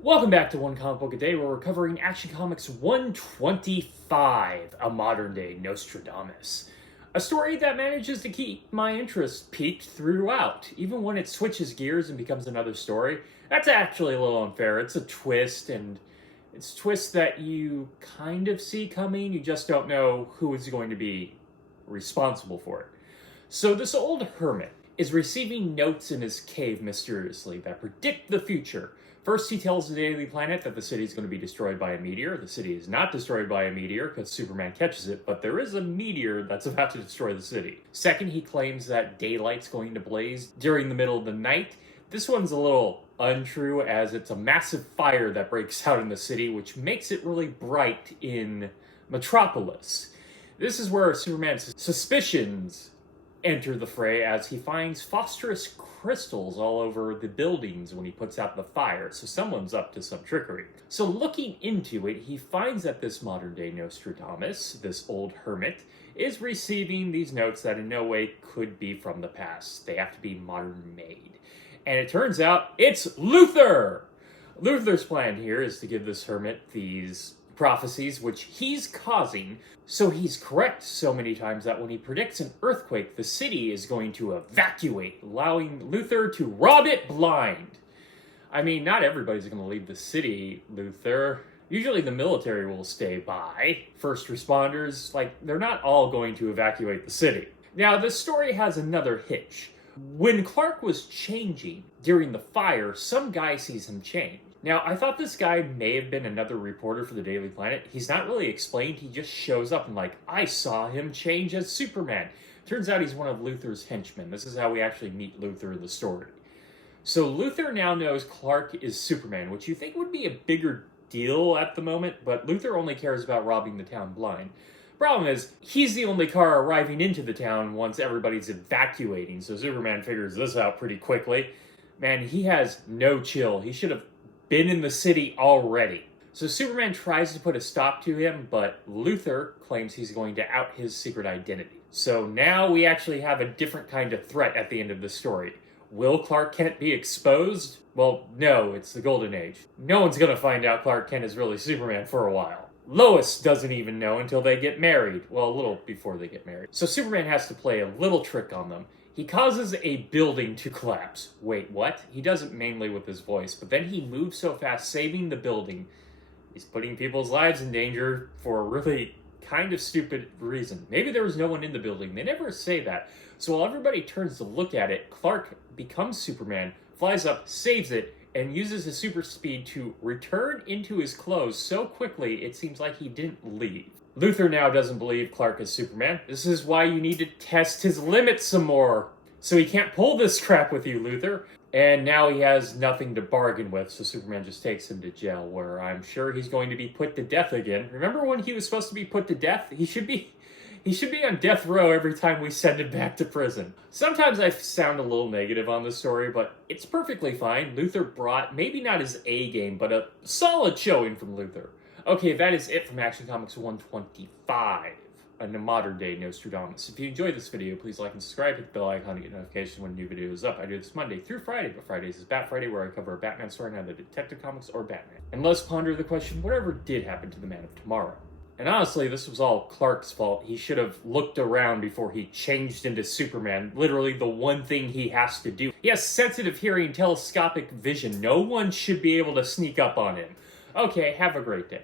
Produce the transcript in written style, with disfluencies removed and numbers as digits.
Welcome back to One Comic Book a Day, where we're covering Action Comics 125, A Modern Day Nostradamus. A story that manages to keep my interest peaked throughout, even when it switches gears and becomes another story. That's actually a little unfair. It's a twist, and it's a twist that you kind of see coming, you just don't know who is going to be responsible for it. So this old hermit is receiving notes in his cave mysteriously that predict the future. First, he tells the Daily Planet that the city is going to be destroyed by a meteor. The city is not destroyed by a meteor because Superman catches it, but there is a meteor that's about to destroy the city. Second, he claims that daylight's going to blaze during the middle of the night. This one's a little untrue, as it's a massive fire that breaks out in the city, which makes it really bright in Metropolis. This is where Superman's suspicions enter the fray, as he finds phosphorus crystals all over the buildings when he puts out the fire, so someone's up to some trickery. So looking into it, he finds that this modern day Nostradamus, this old hermit, is receiving these notes that in no way could be from the past. They have to be modern made. And it turns out it's Luthor! Luthor's plan here is to give this hermit these prophecies which he's causing, so he's correct so many times that when he predicts an earthquake, the city is going to evacuate, allowing Luthor to rob it blind. I mean, not everybody's going to leave the city, Luthor. Usually the military will stay by. First responders, they're not all going to evacuate the city. Now, this story has another hitch. When Clark was changing during the fire, some guy sees him change. Now, I thought this guy may have been another reporter for the Daily Planet. He's not really explained. He just shows up and I saw him change as Superman. Turns out he's one of Luthor's henchmen. This is how we actually meet Luthor in the story. So Luthor now knows Clark is Superman, which you think would be a bigger deal at the moment, but Luthor only cares about robbing the town blind. Problem is, he's the only car arriving into the town once everybody's evacuating, so Superman figures this out pretty quickly. Man, he has no chill. He should have been in the city already. So Superman tries to put a stop to him, but Luthor claims he's going to out his secret identity. So now we actually have a different kind of threat at the end of the story. Will Clark Kent be exposed? Well, no, it's the Golden Age. No one's gonna find out Clark Kent is really Superman for a while. Lois doesn't even know until they get married. Well, a little before they get married. So Superman has to play a little trick on them. He causes a building to collapse. Wait, what? He does it mainly with his voice, but then he moves so fast, saving the building. He's putting people's lives in danger for a really kind of stupid reason. Maybe there was no one in the building. They never say that. So while everybody turns to look at it, Clark becomes Superman, flies up, saves it, and uses his super speed to return into his clothes so quickly it seems like he didn't leave. Luthor now doesn't believe Clark is Superman. This is why you need to test his limits some more. So he can't pull this crap with you, Luthor. And now he has nothing to bargain with, so Superman just takes him to jail, where I'm sure he's going to be put to death again. Remember when he was supposed to be put to death? He should be on death row every time we send him back to prison. Sometimes I sound a little negative on this story, but it's perfectly fine. Luthor brought, maybe not his A game, but a solid showing from Luthor. Okay, that is it from Action Comics 125, a modern day Nostradamus. If you enjoyed this video, please like and subscribe, hit the bell icon to get notifications when a new video is up. I do this Monday through Friday, but Fridays is Bat Friday, where I cover a Batman story in either Detective Comics or Batman. And let's ponder the question, whatever did happen to the Man of Tomorrow? And honestly, this was all Clark's fault. He should have looked around before he changed into Superman. Literally the one thing he has to do. He has sensitive hearing, telescopic vision. No one should be able to sneak up on him. Okay, have a great day.